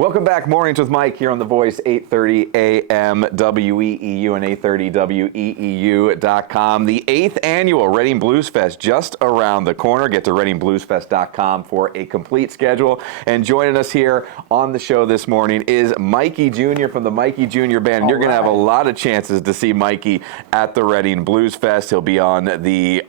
Welcome back, Mornings with Mike here on The Voice, 8:30 a.m. WEEU and 830WEEU.com. The 8th annual Reading Blues Fest just around the corner. Get to readingbluesfest.com for a complete schedule. And joining us here on the show this morning is Mikey Junior from the Mikey Junior Band. You're going to have a lot of chances to see Mikey at the Reading Blues Fest. He'll be on the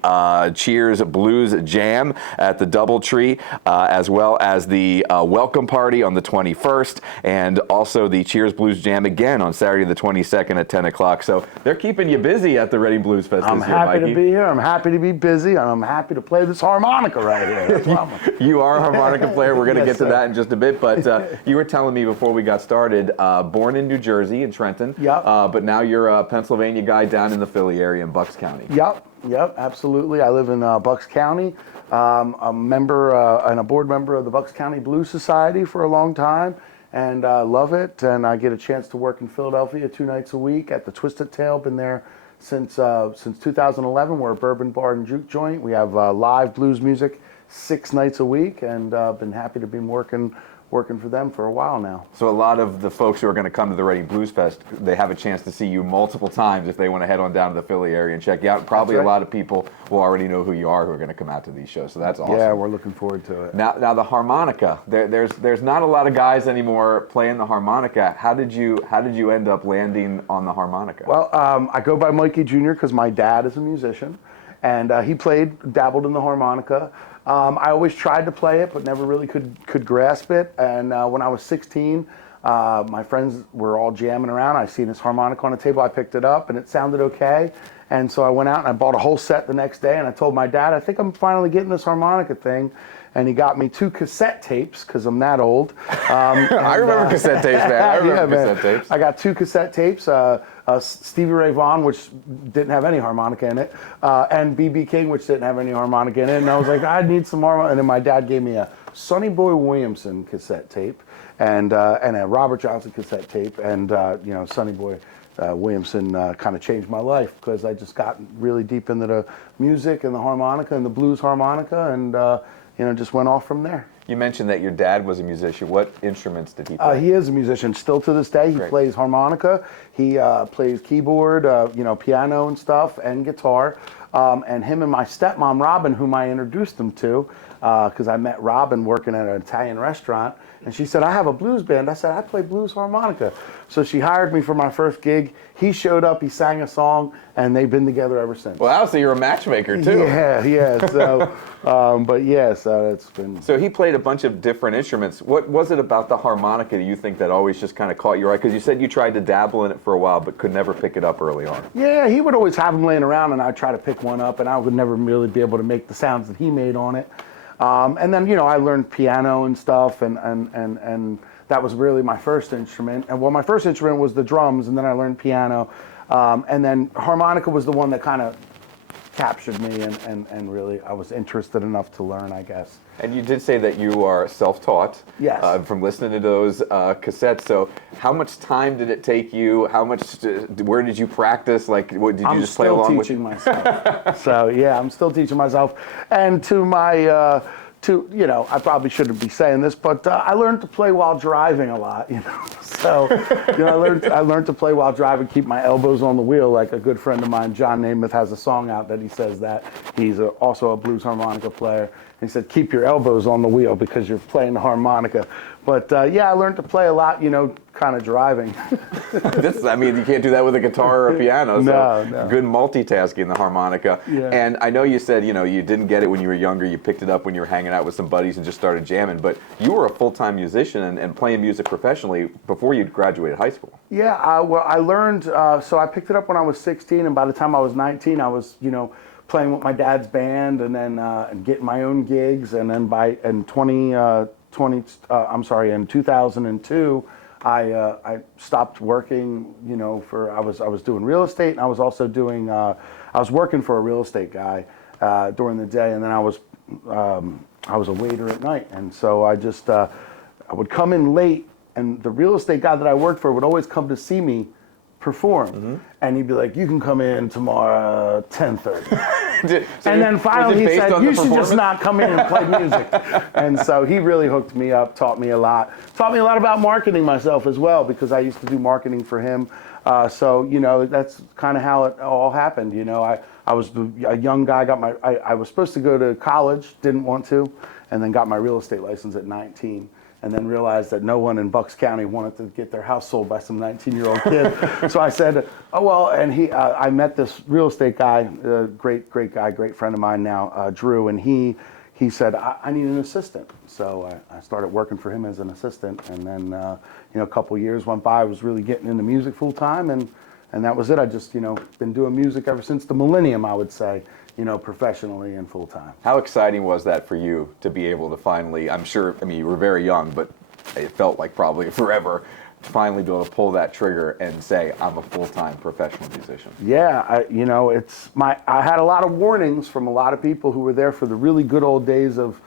Cheers Blues Jam at the DoubleTree, as well as the Welcome Party on the 21st. And also the Cheers Blues Jam again on Saturday the 22nd at 10 o'clock. So they're keeping you busy at the Reading Blues Fest this year, Mikey. I'm happy to be here. I'm happy to be busy. And I'm happy to play this harmonica right here. That's what You are a harmonica player. We're going to get to that in just a bit. But you were telling me before we got started, born in New Jersey, in Trenton. Yep. But now you're a Pennsylvania guy down in the Philly area in Bucks County. Yep, absolutely. I live in Bucks County. A member and a board member of the Bucks County Blues Society for a long time. And love it, and I get a chance to work in Philadelphia 2 nights a week at the Twisted Tail. Been there since 2011. We're a bourbon bar and juke joint. We have live blues music 6 nights a week, and been happy to be working for them for a while now. So a lot of the folks who are going to come to the Reading Blues Fest, they have a chance to see you multiple times if they want to head on down to the Philly area and check you out. Probably a lot of people will already know who you are who are going to come out to these shows, so that's awesome. Yeah, we're looking forward to it. Now the harmonica, there's not a lot of guys anymore playing the harmonica. How did you end up landing on the harmonica? Well, I go by Mikey Junior because my dad is a musician, and he dabbled in the harmonica. I always tried to play it, but never really could grasp it. And when I was 16, my friends were all jamming around. I seen this harmonica on a table. I picked it up, and it sounded okay. And so I went out and I bought a whole set the next day. And I told my dad, I think I'm finally getting this harmonica thing. And he got me 2 cassette tapes because I'm that old. I remember cassette tapes, man. I remember cassette tapes. I got 2 cassette tapes. Stevie Ray Vaughan, which didn't have any harmonica in it, and B.B. King, which didn't have any harmonica in it. And I was like, I need some harmonica. And then my dad gave me a Sonny Boy Williamson cassette tape and a Robert Johnson cassette tape. And, Sonny Boy Williamson kind of changed my life because I just got really deep into the music and the harmonica and the blues harmonica and, just went off from there. You mentioned that your dad was a musician. What instruments did he play? He is a musician still to this day. He plays harmonica. He plays keyboard, piano and stuff, and guitar. And him and my stepmom, Robin, whom I introduced him to, because I met Robin working at an Italian restaurant, and she said, I have a blues band. I said, I play blues harmonica. So she hired me for my first gig. He showed up, he sang a song, and they've been together ever since. Wow, so you're a matchmaker too. Yeah. So, it's been... So he played a bunch of different instruments. What was it about the harmonica do you think that always just kind of caught you right? Because you said you tried to dabble in it for a while, but could never pick it up early on. Yeah, he would always have them laying around, and I'd try to pick one up, and I would never really be able to make the sounds that he made on it. And then, I learned piano and stuff, and that was really my first instrument. And my first instrument was the drums, and then I learned piano. And then harmonica was the one that kind of captured me, and really I was interested enough to learn, I guess. And you did say that you are self-taught. Yes. From listening to those cassettes. So how much time did it take you? Where did you practice? Like, what did you just play along with? I'm still teaching myself. So yeah, I'm still teaching myself. And to my, I probably shouldn't be saying this, but I learned to play while driving a lot, So, I learned to play while driving, keep my elbows on the wheel. Like a good friend of mine, John Namath, has a song out that he says that. He's also a blues harmonica player. He said, keep your elbows on the wheel because you're playing the harmonica. But I learned to play a lot, kind of driving. You can't do that with a guitar or a piano. So no. Good multitasking, the harmonica. Yeah. And I know you said, you didn't get it when you were younger. You picked it up when you were hanging out with some buddies and just started jamming. But you were a full-time musician and playing music professionally before you graduated high school. Yeah, I learned, so I picked it up when I was 16, and by the time I was 19, I was, playing with my dad's band and then and getting my own gigs. And then in 2002, I stopped working, I was doing real estate, and I was also doing, I was working for a real estate guy during the day, and then I was a waiter at night. And so I would come in late, and the real estate guy that I worked for would always come to see me perform. Mm-hmm. And he'd be like, you can come in tomorrow 10:30. And then finally he said, you should just not come in and play music. And so he really hooked me up, taught me a lot about marketing myself as well, because I used to do marketing for him. So, you know, that's kind of how it all happened. You know, I was a young guy, I was supposed to go to college, didn't want to, and then got my real estate license at 19. And then realized that no one in Bucks County wanted to get their house sold by some 19-year-old kid. So I said, oh, well, and I met this real estate guy, great guy, great friend of mine now, Drew, and he said, I need an assistant. So I started working for him as an assistant, and then, you know, a couple of years went by. I was really getting into music full time, and that was it. I just, you know, been doing music ever since the millennium, I would say, you know, professionally and full time. How exciting was that for you to be able to finally, I'm sure, I mean, you were very young, but it felt like probably forever, to finally be able to pull that trigger and say, I'm a full-time professional musician? Yeah, you know, I had a lot of warnings from a lot of people who were there for the really good old days of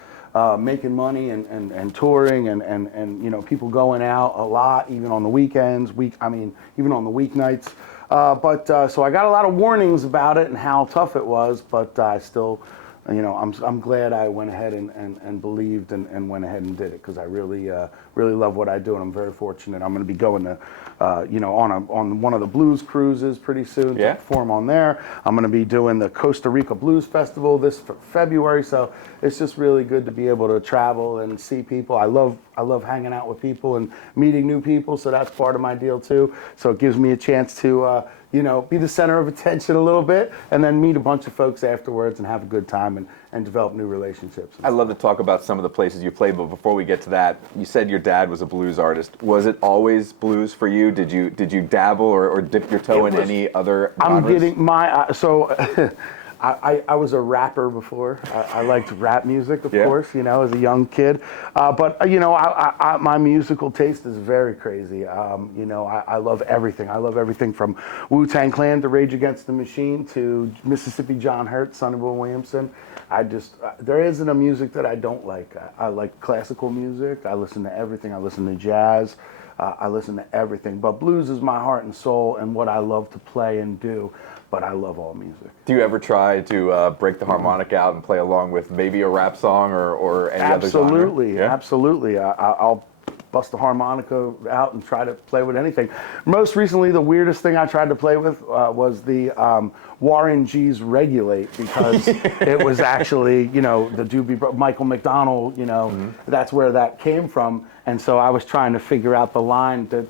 making money and touring and you know, people going out a lot, even on the weekends, even on the weeknights. So I got a lot of warnings about it and how tough it was, but I still, you know, I'm glad I went ahead and believed and went ahead and did it, because I really love what I do, and I'm very fortunate. I'm going to be going to, you know, on one of the blues cruises pretty soon to perform on there. I'm going to be doing the Costa Rica Blues Festival this February, so it's just really good to be able to travel and see people. I love hanging out with people and meeting new people, so that's part of my deal too. So it gives me a chance to, you know, be the center of attention a little bit, and then meet a bunch of folks afterwards and have a good time and develop new relationships. I'd love to talk about some of the places you played, but before we get to that, you said your dad was a blues artist. Was it always blues for you? Did you dabble or dip your toe in any other genres? I'm getting my, I was a rapper before. I liked rap music, of course, you know, as a young kid. But, you know, my musical taste is very crazy. You know, I love everything. I love everything from Wu-Tang Clan to Rage Against the Machine to Mississippi John Hurt, Sonny Boy Williamson. There isn't a music that I don't like. I like classical music. I listen to everything. I listen to jazz. I listen to everything. But blues is my heart and soul and what I love to play and do. But I love all music. Do you ever try to break the harmonica out and play along with maybe a rap song or any other genre? Absolutely, absolutely. I'll bust the harmonica out and try to play with anything. Most recently, the weirdest thing I tried to play with was the Warren G's Regulate, because it was actually, you know, the Doobie Michael McDonald, you know, that's where that came from. And so I was trying to figure out the line. So,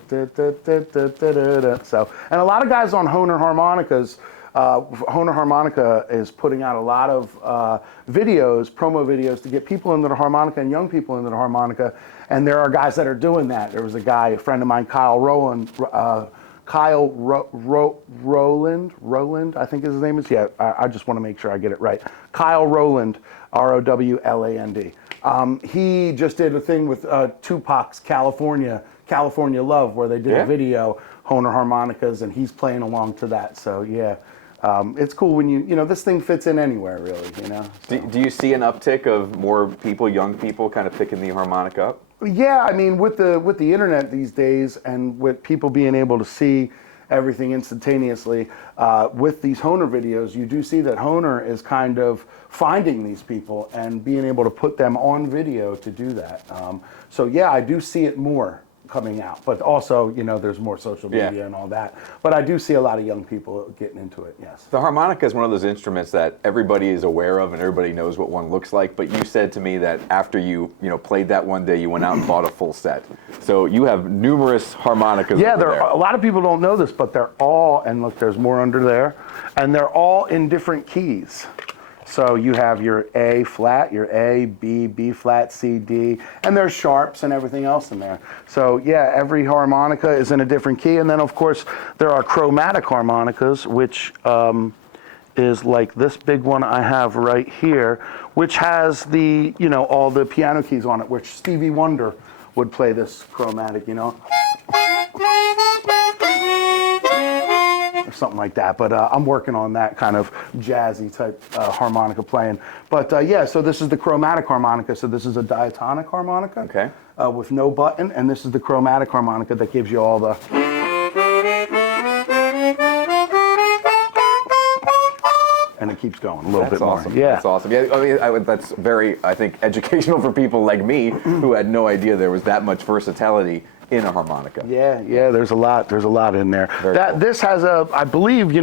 and a lot of guys on Hohner harmonicas, Hohner Harmonica is putting out a lot of videos, promo videos, to get people into the harmonica and young people into the harmonica. And there are guys that are doing that. There was a friend of mine, Kyle Rowland, Rowland, I think his name is. Yeah, I just want to make sure I get it right. Kyle Rowland, Rowland. He just did a thing with Tupac's California Love, where they did a video, Hohner harmonicas, and he's playing along to that. So yeah, it's cool when you know, this thing fits in anywhere, really, you know. So. Do you see an uptick of more people, young people, kind of picking the harmonica up? Yeah, I mean, with the internet these days, and with people being able to see everything instantaneously, with these Hohner videos, you do see that Hohner is kind of finding these people and being able to put them on video to do that. So yeah, I do see it more coming out, but also, you know, there's more social media and all that. But I do see a lot of young people getting into it, yes. The harmonica is one of those instruments that everybody is aware of and everybody knows what one looks like, but you said to me that after you played that one day, you went out and bought a full set. So you have numerous harmonicas. Yeah, a lot of people don't know this, but they're all, and look, there's more under there, and they're all in different keys. So you have your A flat, your A, B, B flat, C, D, and there's sharps and everything else in there. So yeah, every harmonica is in a different key. And then of course there are chromatic harmonicas, which is like this big one I have right here, which has the, you know, all the piano keys on it, which Stevie Wonder would play this chromatic, you know. Or something like that, but I'm working on that kind of jazzy type harmonica playing. But yeah, so this is the chromatic harmonica. So this is a diatonic harmonica with no button, and this is the chromatic harmonica that gives you all the. And it keeps going a little bit awesome. more. Yeah. That's awesome. Yeah, I mean, that's very, I think, educational for people like me who had no idea there was that much versatility in a harmonica. Yeah, there's a lot in there. Very cool. This has I believe,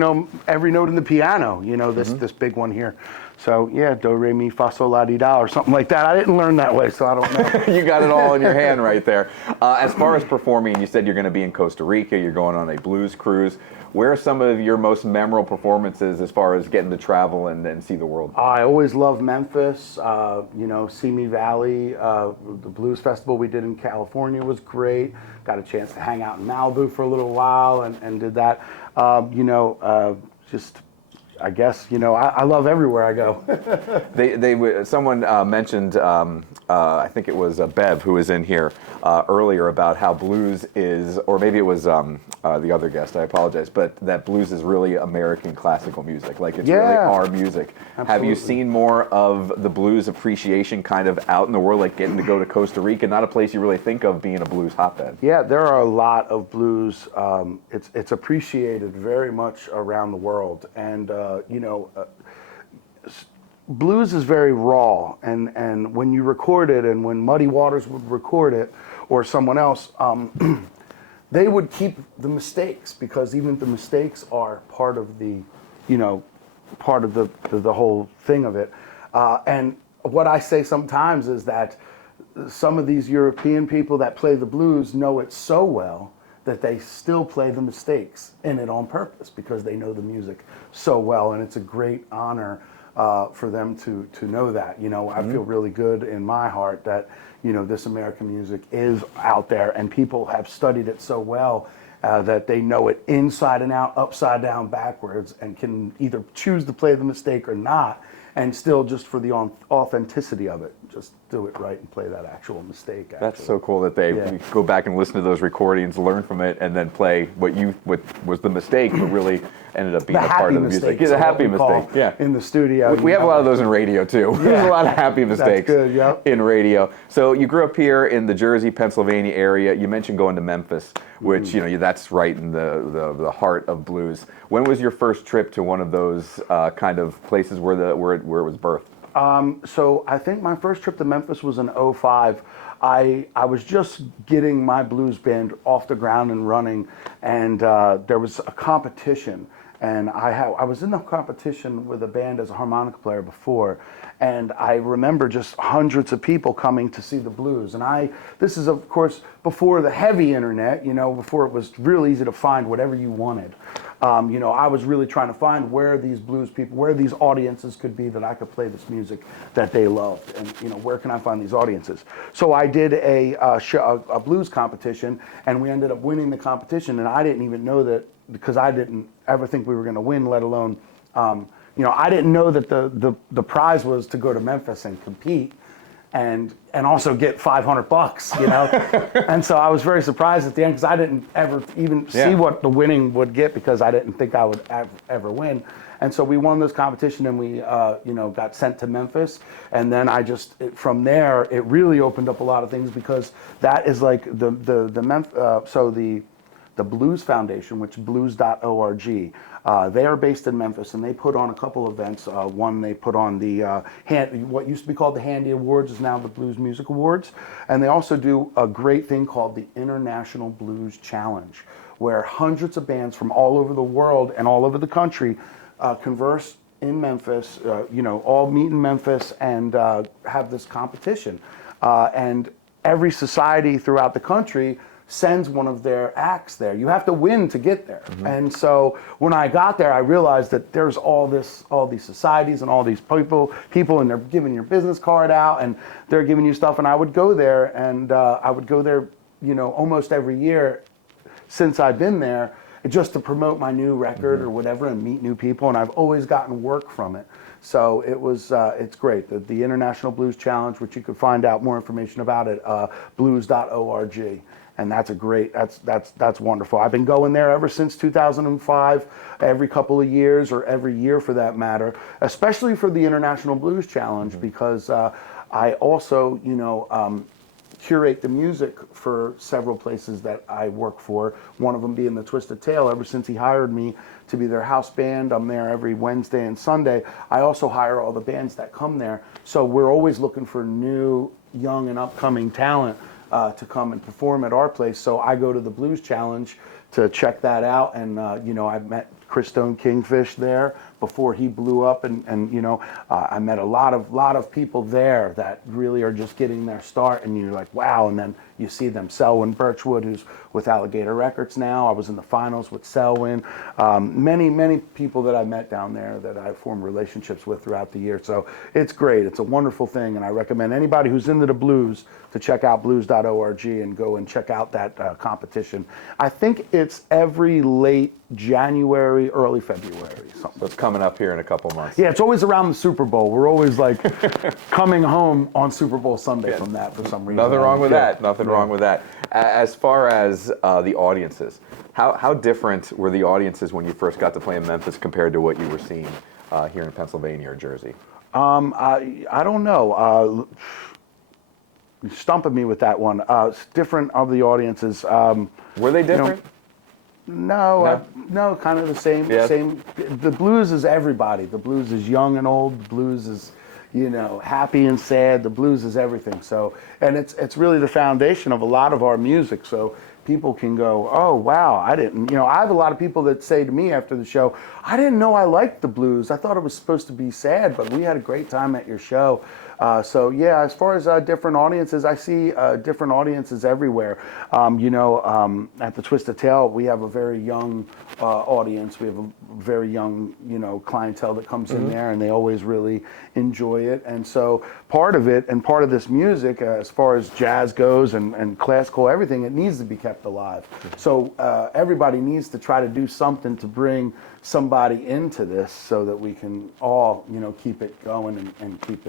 every note in the piano, this big one here. So yeah, do, re, mi, fa, sol, la, di, da, or something like that. I didn't learn that way, so I don't know. You got it all in your hand right there. As far as performing, you said you're going to be in Costa Rica, you're going on a blues cruise. Where are some of your most memorable performances as far as getting to travel and see the world? I always love Memphis, Simi Valley, the blues festival we did in California was great. Got a chance to hang out in Malibu for a little while and did that. I guess, I love everywhere I go. Someone mentioned, I think it was Bev who was in here earlier about how blues is, or maybe it was the other guest, I apologize, but that blues is really American classical music. Like it's really our music. Absolutely. Have you seen more of the blues appreciation kind of out in the world, like getting to go to Costa Rica, not a place you really think of being a blues hotbed? Yeah, there are a lot of blues. It's appreciated very much around the world. And, blues is very raw, and when you record it, and when Muddy Waters would record it, or someone else, they would keep the mistakes, because even the mistakes are part of the whole thing of it. And what I say sometimes is that some of these European people that play the blues know it so well that they still play the mistakes in it on purpose, because they know the music so well, and it's a great honor for them to know that. I feel really good in my heart that this American music is out there, and people have studied it so well that they know it inside and out, upside down, backwards, and can either choose to play the mistake or not, and still, just for the authenticity of it, just do it right and play that actual mistake. Actually. That's so cool that they go back and listen to those recordings, learn from it, and then play what was the mistake, but really ended up being a part of the music. Yeah, the happy mistake. Yeah, in the studio. We have a lot of those in radio too. There's a lot of happy mistakes. That's good, in radio. So you grew up here in the Jersey, Pennsylvania area. You mentioned going to Memphis, which that's right in the heart of blues. When was your first trip to one of those kind of places where it was birthed? So I think my first trip to Memphis was in '05. I was just getting my blues band off the ground and running, and there was a competition, and I was in the competition with a band as a harmonica player before, and I remember just hundreds of people coming to see the blues. And this is of course before the heavy internet, before it was real easy to find whatever you wanted. I was really trying to find where these blues people, where these audiences could be that I could play this music that they loved, and where can I find these audiences? So I did a blues competition, and we ended up winning the competition, and I didn't even know that, because I didn't ever think we were going to win, let alone, I didn't know that the prize was to go to Memphis and compete. And also get $500, and so I was very surprised at the end, because I didn't ever even see what the winning would get, because I didn't think I would ever win. And so we won this competition, and we got sent to Memphis, and then from there it really opened up a lot of things, because that is like the Blues Foundation, which is blues.org. They are based in Memphis, and they put on a couple events. One, they put on what used to be called the Handy Awards is now the Blues Music Awards. And they also do a great thing called the International Blues Challenge, where hundreds of bands from all over the world and all over the country converse in Memphis, all meet in Memphis and have this competition. And every society throughout the country sends one of their acts there. You have to win to get there. Mm-hmm. And so when I got there, I realized that there's all these societies and all these people, and they're giving your business card out, and they're giving you stuff. And I would go there, almost every year since I've been there, just to promote my new record or whatever, and meet new people. And I've always gotten work from it. So it's great. The International Blues Challenge, which you can find out more information about at blues.org. And that's wonderful. I've been going there ever since 2005, every couple of years, or every year for that matter, especially for the International Blues Challenge, because I also, curate the music for several places that I work for. One of them being the Twisted Tail. Ever since he hired me to be their house band, I'm there every Wednesday and Sunday. I also hire all the bands that come there. So we're always looking for new, young, and upcoming talent to come and perform at our place. So I go to the Blues Challenge to check that out. And, I've met Chris Stone Kingfish there before he blew up, and I met a lot of people there that really are just getting their start, and you're like, wow. And then you see them. Selwyn Birchwood, who's with Alligator Records now. I was in the finals with Selwyn. Many people that I met down there that I formed relationships with throughout the year. So it's great. It's a wonderful thing, and I recommend anybody who's into the blues to check out blues.org and go and check out that competition. I think it's every late January, early February. Something. So it's coming up here in a couple months. Yeah, it's always around the Super Bowl. We're always like coming home on Super Bowl Sunday from that for some reason. Nothing wrong with that. Nothing wrong with that. As far as the audiences, how different were the audiences when you first got to play in Memphis compared to what you were seeing here in Pennsylvania or Jersey? I don't know. You're stumping me with that one. It's different of the audiences. Were they different? No, kind of the same. Yeah. Same. The blues is everybody. The blues is young and old. The blues is, happy and sad. The blues is everything. So, and it's really the foundation of a lot of our music. So people can go, oh wow, I didn't. I have a lot of people that say to me after the show, I didn't know I liked the blues. I thought it was supposed to be sad, but we had a great time at your show. So yeah, as far as different audiences, I see different audiences everywhere. At the Twisted Tail, we have a very young audience. We have a very young, clientele that comes in there, and they always really enjoy it. And so part of it, and part of this music, as far as jazz goes and classical, everything, it needs to be kept alive. So everybody needs to try to do something to bring somebody into this so that we can all, keep it going and keep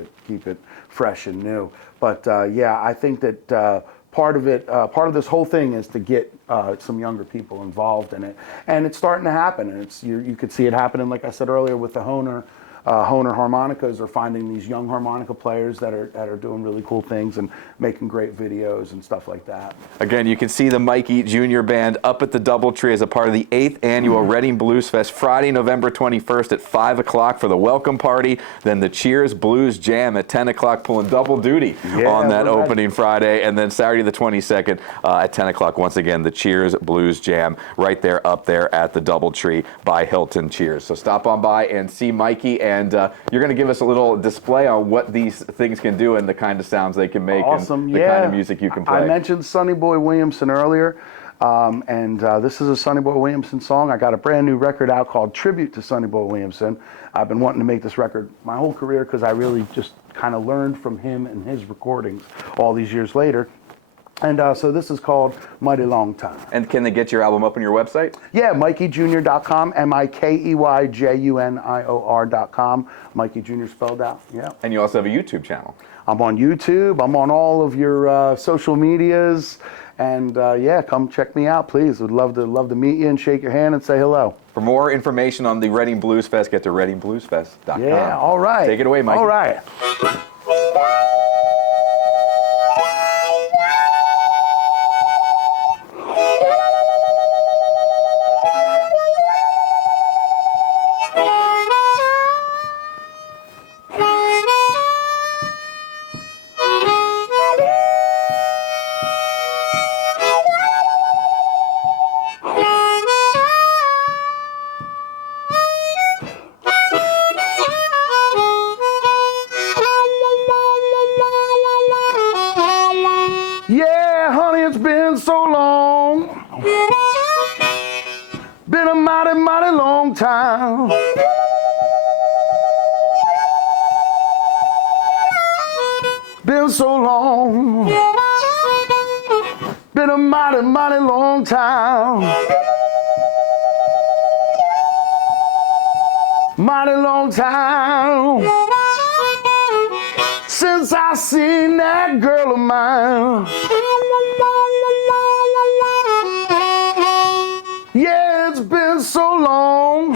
it fresh and new. But I think that part of this whole thing is to get some younger people involved in it, and it's starting to happen. And you could see it happening, like I said earlier, with the Hohner harmonicas are finding these young harmonica players that are doing really cool things and making great videos and stuff like that. Again, you can see the Mikey Junior Band up at the DoubleTree as a part of the 8th annual Reading Blues Fest, Friday, November 21st at 5 o'clock for the welcome party, then the Cheers Blues Jam at 10 o'clock, pulling double duty on that opening Friday, and then Saturday the 22nd at 10 o'clock, once again, the Cheers Blues Jam right there up there at the DoubleTree by Hilton Cheers. So stop on by and see Mikey, and you're going to give us a little display on what these things can do and the kind of sounds they can make. Awesome. And the kind of music you can play. I mentioned Sonny Boy Williamson earlier, and this is a Sonny Boy Williamson song. I got a brand new record out called Tribute to Sonny Boy Williamson. I've been wanting to make this record my whole career because I really just kind of learned from him and his recordings all these years later. And so this is called Mighty Long Time. And can they get your album up on your website? Yeah, MikeyJunior.com, MikeyJunior.com. Mikey Junior spelled out, yeah. And you also have a YouTube channel. I'm on YouTube. I'm on all of your social medias. And come check me out, please. Would love to meet you and shake your hand and say hello. For more information on the Reading Blues Fest, get to readingbluesfest.com. Yeah, all right. Take it away, Mike. All right. Yeah, honey, it's been so long. Been a mighty, mighty long time. Been so long. Been a mighty, mighty long time. Mighty long time. Since I seen that girl of mine. Yeah, it's been so long.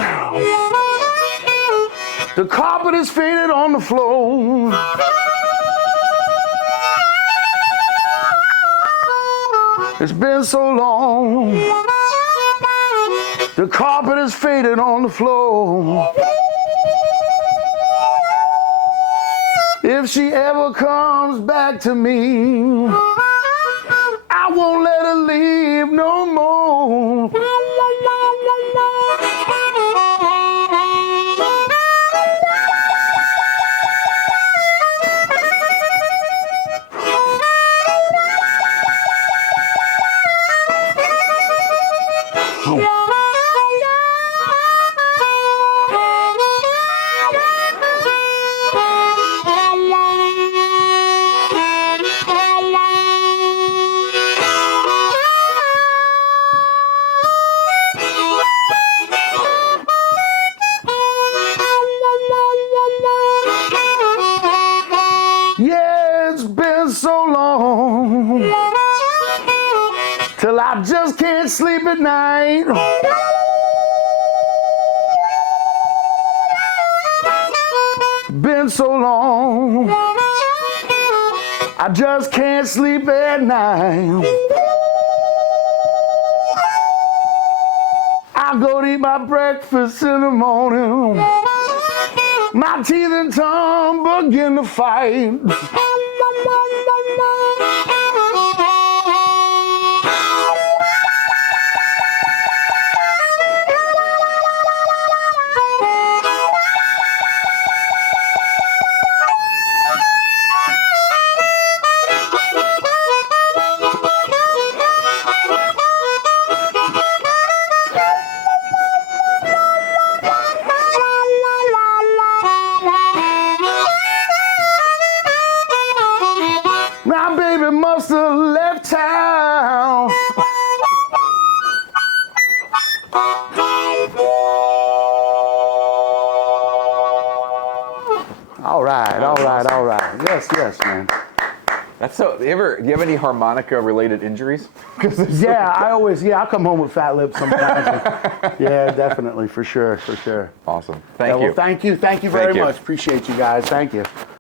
The carpet is faded on the floor. It's been so long. The carpet is faded on the floor. If she ever comes back to me, I won't let her leave no more. Yeah, it's been so long till I just can't sleep at night. Been so long, I just can't sleep at night. I go to eat my breakfast in the morning. My teeth and tongue begin to fight. My baby must have left town. All right. Yes, man. That's so. Do you have any harmonica related injuries? Yeah, I come home with fat lips sometimes. Yeah, definitely, for sure. Awesome. Thank you. Well, thank you very much. Appreciate you guys. Thank you.